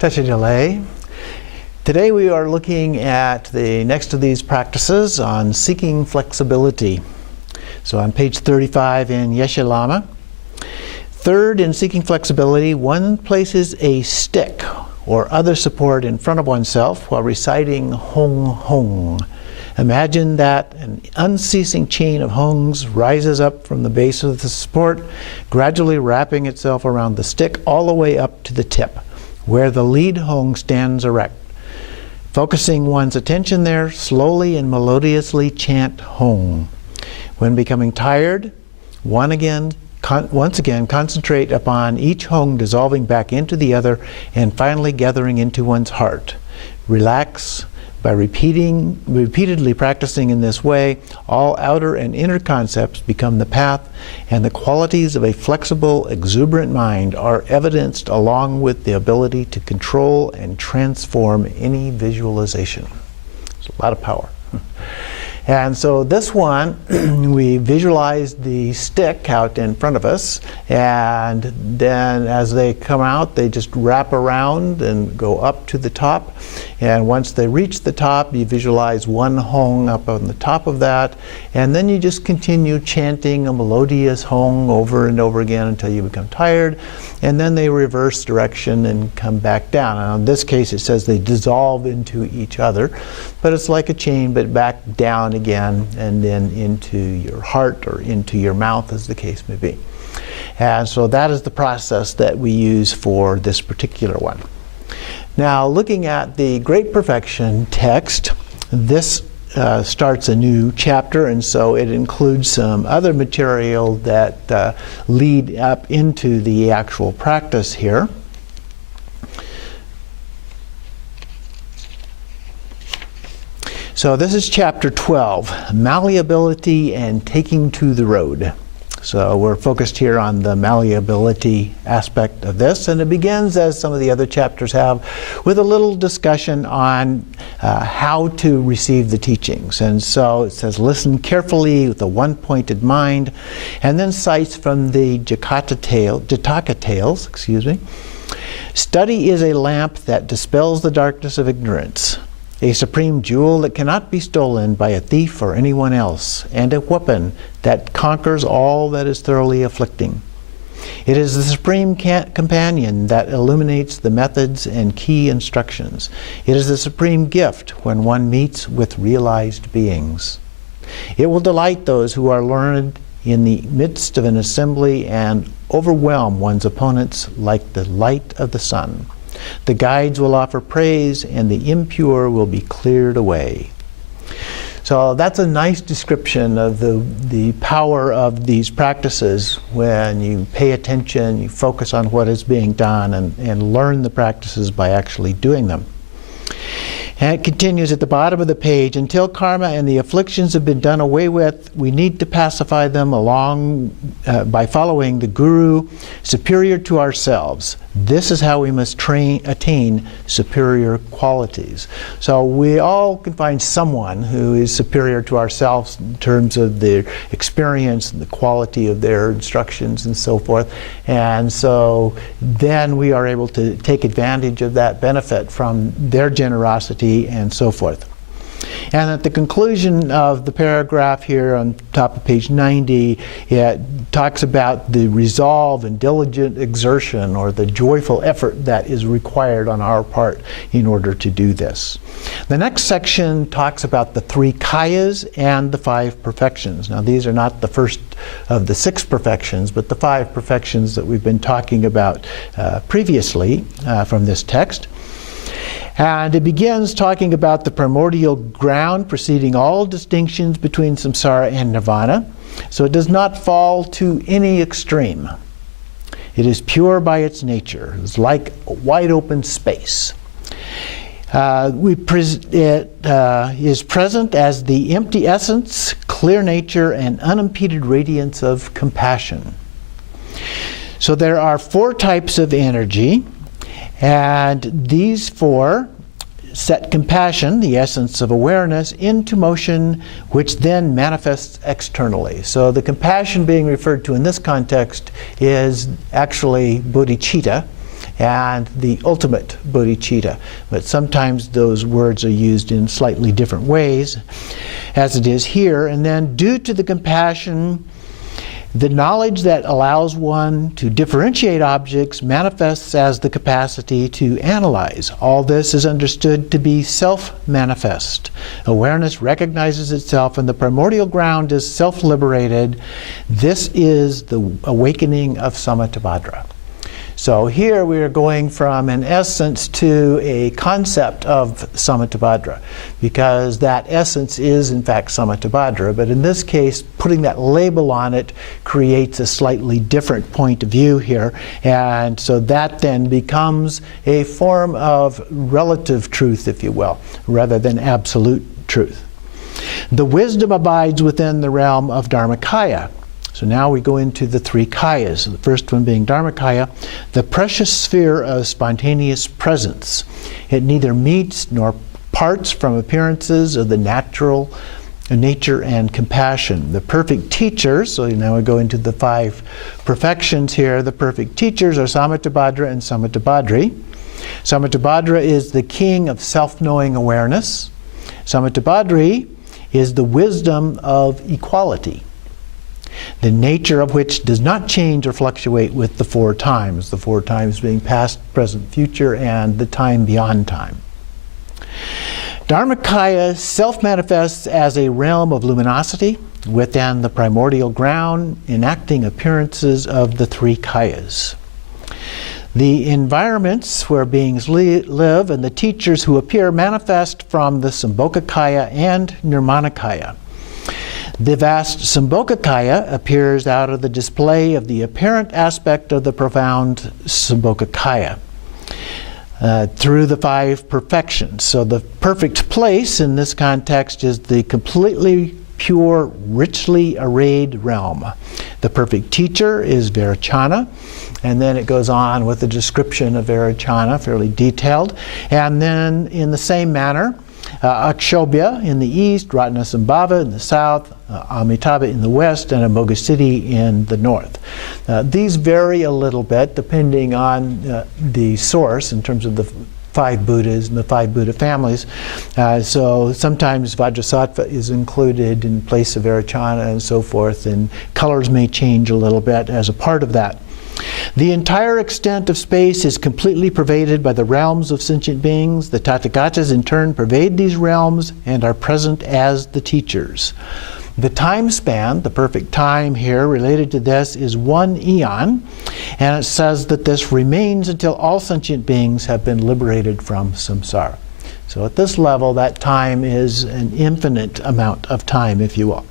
Teshidale. Today we are looking at the next of these practices on seeking flexibility. So on page 35 in Yeshe Lama. Third, in seeking flexibility, one places a stick or other support in front of oneself while reciting Hong Hong. Imagine that an unceasing chain of hongs rises up from the base of the support, gradually wrapping itself around the stick all the way up to the tip, where the lead hong stands erect. Focusing one's attention there, slowly and melodiously chant Hong. When becoming tired, once again concentrate upon each hong dissolving back into the other and finally gathering into one's heart. Relax. By repeatedly practicing in this way, all outer and inner concepts become the path, and the qualities of a flexible, exuberant mind are evidenced along with the ability to control and transform any visualization. It's a lot of power. And so this one, we visualize the stick out in front of us, and then as they come out, they just wrap around and go up to the top. And once they reach the top, you visualize one hong up on the top of that, and then you just continue chanting a melodious hong over and over again until you become tired, and then they reverse direction and come back down. And in this case, it says they dissolve into each other, but it's like a chain, but back down again and then into your heart or into your mouth, as the case may be. And so that is the process that we use for this particular one. Now, looking at the Great Perfection text, this starts a new chapter, and so it includes some other material that lead up into the actual practice here. So this is chapter 12, Malleability and Taking to the Road. So we're focused here on the malleability aspect of this, and it begins, as some of the other chapters have, with a little discussion on how to receive the teachings. And so it says, listen carefully with a one-pointed mind, and then cites from the Jataka tales, Study is a lamp that dispels the darkness of ignorance, a supreme jewel that cannot be stolen by a thief or anyone else, and a weapon that conquers all that is thoroughly afflicting. It is the supreme companion that illuminates the methods and key instructions. It is the supreme gift when one meets with realized beings. It will delight those who are learned in the midst of an assembly and overwhelm one's opponents like the light of the sun. The guides will offer praise, and the impure will be cleared away. So that's a nice description of the power of these practices when you pay attention, you focus on what is being done, and learn the practices by actually doing them. And it continues at the bottom of the page, until karma and the afflictions have been done away with, we need to pacify them along by following the guru superior to ourselves. This is how we must attain superior qualities. So we all can find someone who is superior to ourselves in terms of their experience and the quality of their instructions and so forth. And so then we are able to take advantage of that benefit from their generosity and so forth. And at the conclusion of the paragraph here on top of page 90, it talks about the resolve and diligent exertion, or the joyful effort that is required on our part in order to do this. The next section talks about the 3 kayas and the 5 perfections. Now, these are not the first of the 6 perfections, but the 5 perfections that we've been talking about previously from this text. And it begins talking about the primordial ground preceding all distinctions between samsara and nirvana. So it does not fall to any extreme. It is pure by its nature. It's like a wide open space. It is present as the empty essence, clear nature, and unimpeded radiance of compassion. So there are 4 types of energy. And these 4 set compassion, the essence of awareness, into motion, which then manifests externally. So the compassion being referred to in this context is actually bodhicitta, and the ultimate bodhicitta. But sometimes those words are used in slightly different ways, as it is here. And then due to the compassion, the knowledge that allows one to differentiate objects manifests as the capacity to analyze. All this is understood to be self-manifest. Awareness recognizes itself, and the primordial ground is self-liberated. This is the awakening of Samattabhadra. So here we are going from an essence to a concept of Samattabhadra, because that essence is in fact Samattabhadra, but in this case putting that label on it creates a slightly different point of view here, and so that then becomes a form of relative truth, if you will, rather than absolute truth. The wisdom abides within the realm of Dharmakaya. So now we go into the three kayas, the first one being Dharmakaya, the precious sphere of spontaneous presence. It neither meets nor parts from appearances of the natural nature and compassion. The perfect teachers, so now we go into the five perfections here, the perfect teachers are Samattabhadra and Samattabhadri. Samattabhadra is the king of self-knowing awareness. Samattabhadri is the wisdom of equality, the nature of which does not change or fluctuate with the four times being past, present, future, and the time beyond time. Dharmakaya self-manifests as a realm of luminosity within the primordial ground, enacting appearances of the three kayas. The environments where beings live and the teachers who appear manifest from the Sambhogakaya and Nirmanakaya. The vast Sambhogakaya appears out of the display of the apparent aspect of the profound Sambhogakaya through the five perfections. So the perfect place in this context is the completely pure, richly arrayed realm. The perfect teacher is Vairocana, and then it goes on with a description of Vairocana, fairly detailed. And then in the same manner, Akshobhya in the east, Ratnasambhava in the south, Amitabha in the west, and Amoghasiddhi in the north. These vary a little bit depending on the source in terms of the five Buddhas and the five Buddha families. So sometimes Vajrasattva is included in place of Vairocana and so forth, and colors may change a little bit as a part of that. The entire extent of space is completely pervaded by the realms of sentient beings. The Tathagatas in turn pervade these realms and are present as the teachers. The time span, the perfect time here related to this, is 1 eon, and it says that this remains until all sentient beings have been liberated from samsara. So at this level, that time is an infinite amount of time, if you will.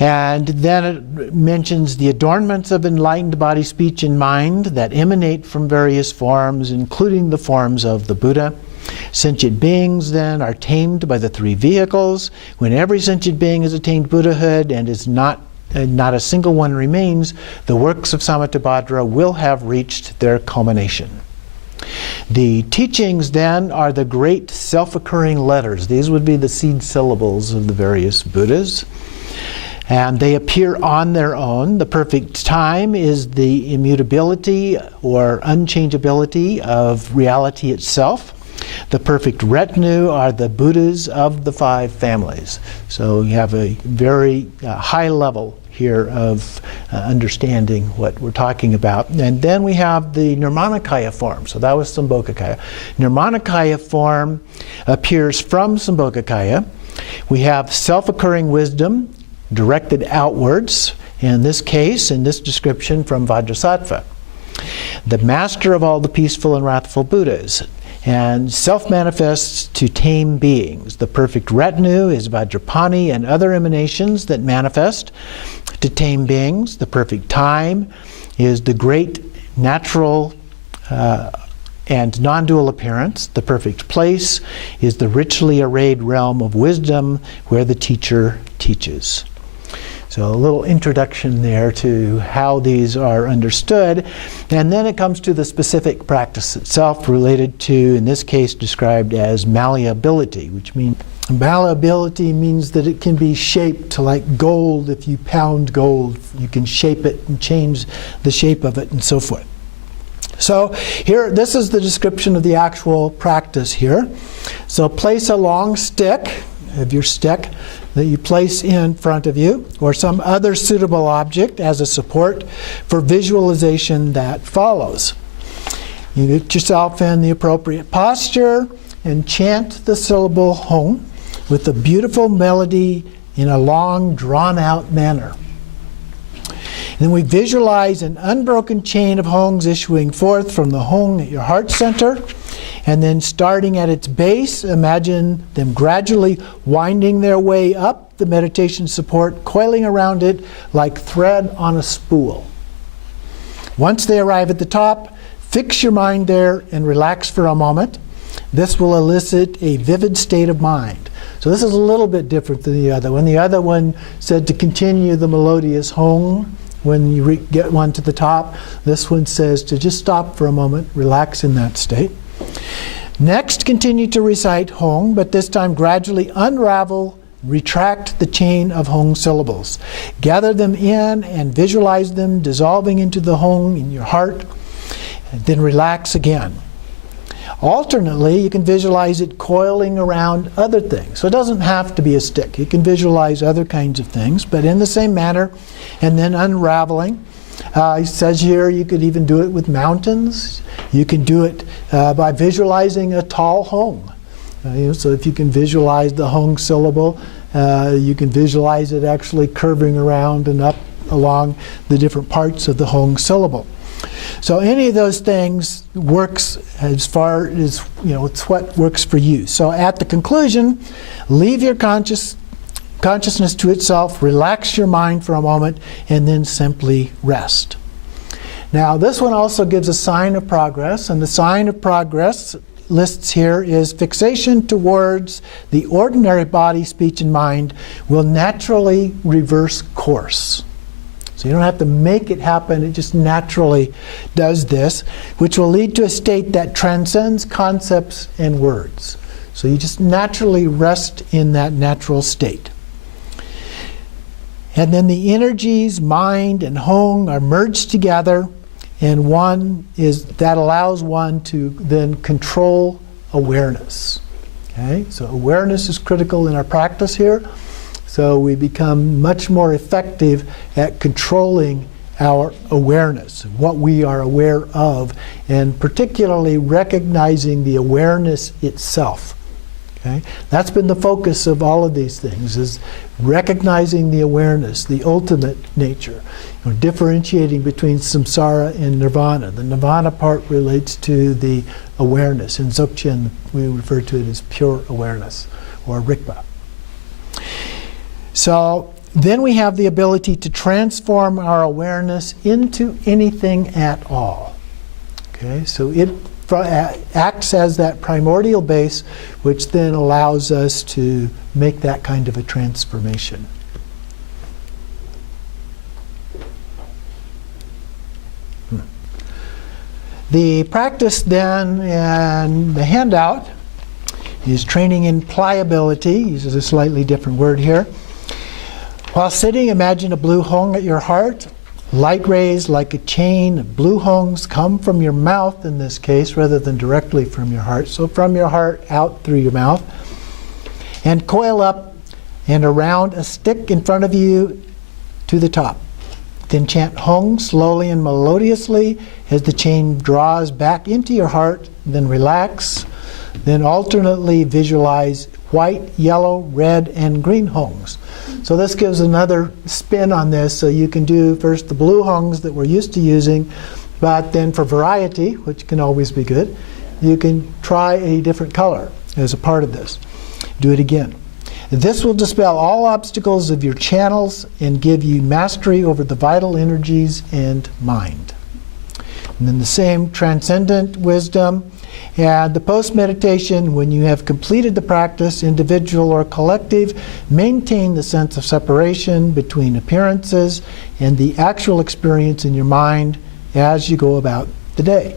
And then it mentions the adornments of enlightened body, speech, and mind that emanate from various forms, including the forms of the Buddha. Sentient beings then are tamed by the three vehicles. When every sentient being has attained Buddhahood and is not a single one remains, the works of Samattabhadra will have reached their culmination. The teachings then are the great self-occurring letters. These would be the seed syllables of the various Buddhas. And they appear on their own. The perfect time is the immutability or unchangeability of reality itself. The perfect retinue are the Buddhas of the five families. So you have a very high level here of understanding what we're talking about. And then we have the Nirmanakaya form. So that was Sambhogakaya. Nirmanakaya form appears from Sambhogakaya. We have self-occurring wisdom directed outwards, in this case, in this description, from Vajrasattva, the master of all the peaceful and wrathful Buddhas, and self-manifests to tame beings. The perfect retinue is Vajrapani and other emanations that manifest to tame beings. The perfect time is the great natural and non-dual appearance. The perfect place is the richly arrayed realm of wisdom where the teacher teaches. So a little introduction there to how these are understood. And then it comes to the specific practice itself related to, in this case, described as malleability, which means malleability means that it can be shaped to like gold. If you pound gold, you can shape it and change the shape of it and so forth. So here, this is the description of the actual practice here. So place a long stick of your stick that you place in front of you, or some other suitable object as a support for visualization that follows. You get yourself in the appropriate posture and chant the syllable Hong with a beautiful melody in a long, drawn-out manner. And then we visualize an unbroken chain of Hongs issuing forth from the Hong at your heart center, and then starting at its base, imagine them gradually winding their way up the meditation support, coiling around it like thread on a spool. Once they arrive at the top, fix your mind there and relax for a moment. This will elicit a vivid state of mind. So this is a little bit different than the other one. The other one said to continue the melodious Hong when you get one to the top. This one says to just stop for a moment, relax in that state. Next, continue to recite Hong, but this time gradually unravel, retract the chain of Hong syllables. Gather them in and visualize them dissolving into the Hong in your heart, and then relax again. Alternately, you can visualize it coiling around other things. So it doesn't have to be a stick. You can visualize other kinds of things, but in the same manner, and then unraveling. It says here you could even do it with mountains. You can do it by visualizing a tall Hong. So if you can visualize the Hong syllable, you can visualize it actually curving around and up along the different parts of the Hong syllable. So any of those things works as far as, it's what works for you. So at the conclusion, leave your consciousness to itself, relax your mind for a moment, and then simply rest. Now this one also gives a sign of progress, and the sign of progress lists here is fixation towards the ordinary body, speech, and mind will naturally reverse course. So you don't have to make it happen, it just naturally does this, which will lead to a state that transcends concepts and words. So you just naturally rest in that natural state. And then the energies, mind and Hong, are merged together, and one is that allows one to then control awareness. Okay? So awareness is critical in our practice here. So we become much more effective at controlling our awareness, what we are aware of, and particularly recognizing the awareness itself. Okay? That's been the focus of all of these things, is recognizing the awareness, the ultimate nature, differentiating between samsara and nirvana. The nirvana part relates to the awareness. In Dzogchen, we refer to it as pure awareness, or rikpa. So then we have the ability to transform our awareness into anything at all. Okay, so it acts as that primordial base, which then allows us to make that kind of a transformation. The practice then in the handout is training in pliability. Uses a slightly different word here. While sitting, imagine a blue Hong at your heart. Light rays like a chain of blue Hongs come from your mouth in this case, rather than directly from your heart. So from your heart out through your mouth. And coil up and around a stick in front of you to the top. Then chant Hong slowly and melodiously as the chain draws back into your heart. Then relax. Then alternately visualize white, yellow, red, and green Hongs. So this gives another spin on this. So you can do first the blue Hongs that we're used to using, but then for variety, which can always be good, you can try a different color as a part of this. Do it again. This will dispel all obstacles of your channels and give you mastery over the vital energies and mind. And then the same transcendent wisdom. And the post-meditation, when you have completed the practice, individual or collective, maintain the sense of separation between appearances and the actual experience in your mind as you go about the day.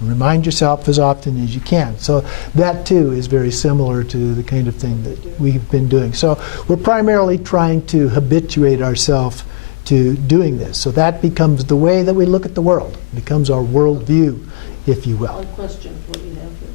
Remind yourself as often as you can. So that too is very similar to the kind of thing that we've been doing. So we're primarily trying to habituate ourselves to doing this. So that becomes the way that we look at the world, becomes our worldview, if you will. One question, what do you have here?